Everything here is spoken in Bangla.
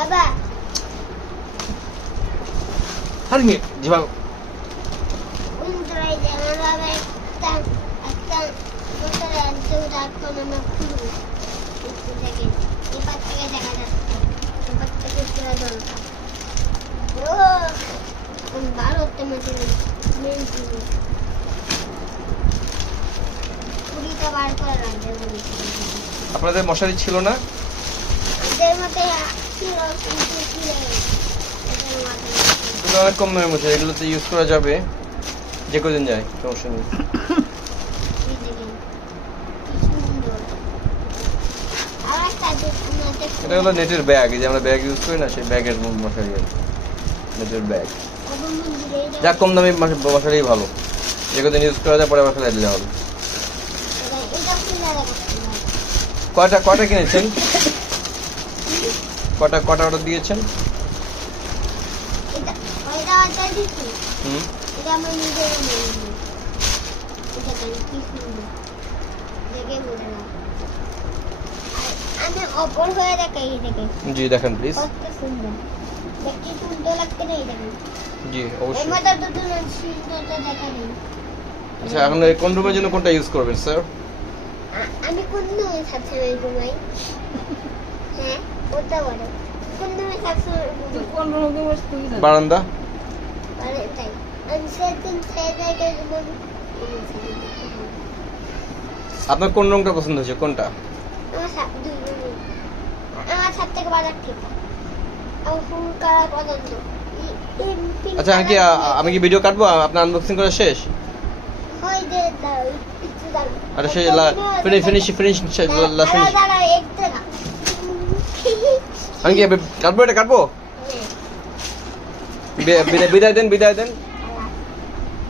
Aba. Hadi mi? Cevap. Undray de baba ekten mesela suda konuma kuru. Üstündeki ipattaki দেখা যাচ্ছে ipattaki পুরো দরকার ও কোন ভারতে মধ্যে মেন ছিল পুরিটা বার করে রাখবে বলেছিল আপনাদের মশারি ছিল না? এদের মধ্যে ছিল কিন্তু ছিল এদের মধ্যে এগুলো অনেক কম দামের মশারি, এগুলোতে ইউজ করা যাবে যে কদিন যায়, সমস্যা নেই। এটা হলো নেটের ব্যাগ, এই যে আমরা ব্যাগ ইউজ করি না, সেই ব্যাগের মশারি আর নেটের ব্যাগ। যা কম দামি মশারি ভালো, যে কদিন ইউজ করা যায় পরে আবার ফেলে দিলে হবে। কয়টা কিনেছেন? কটা অর্ডার দিয়েছেন? হুম, আমি অপর হয়ে দেখাই দেখে জি দেখান প্লিজ। কত সুন্দর দেখি সুন্দর লাগতে নেই দেখেন জি অবশ্যই। এর মধ্যে দুটো সুন্দরটা দেখা নেই আচ্ছা, এখন এই কোন রুমের জন্য কোনটা ইউজ করবেন স্যার? আমি কোন রুমে থাকছি এই রুমে হ্যাঁ ওটা বলো কোন রুমে থাকছি কোন রুমে বসে তুমি জানো? বারান্দা? মানে তাই আমি সেদিন জায়গায় রুমে আপনার কোন রংটা পছন্দ হয়েছে, কোনটা? আমার সাথে দুই রুমে আমার সাথে থেকে বাজার ঠিক আমার ফুল কালার পছন্দ আচ্ছা আমি কি ভিডিও কাটবো? আপনার আনবক্সিং করা শেষ? হয় দে দাও একটু দাও আচ্ছা সেই ফিনিশ দাঁড়া একটু দাও আমি কি কাটবো? এটা কাটবো? বিদায় দেন।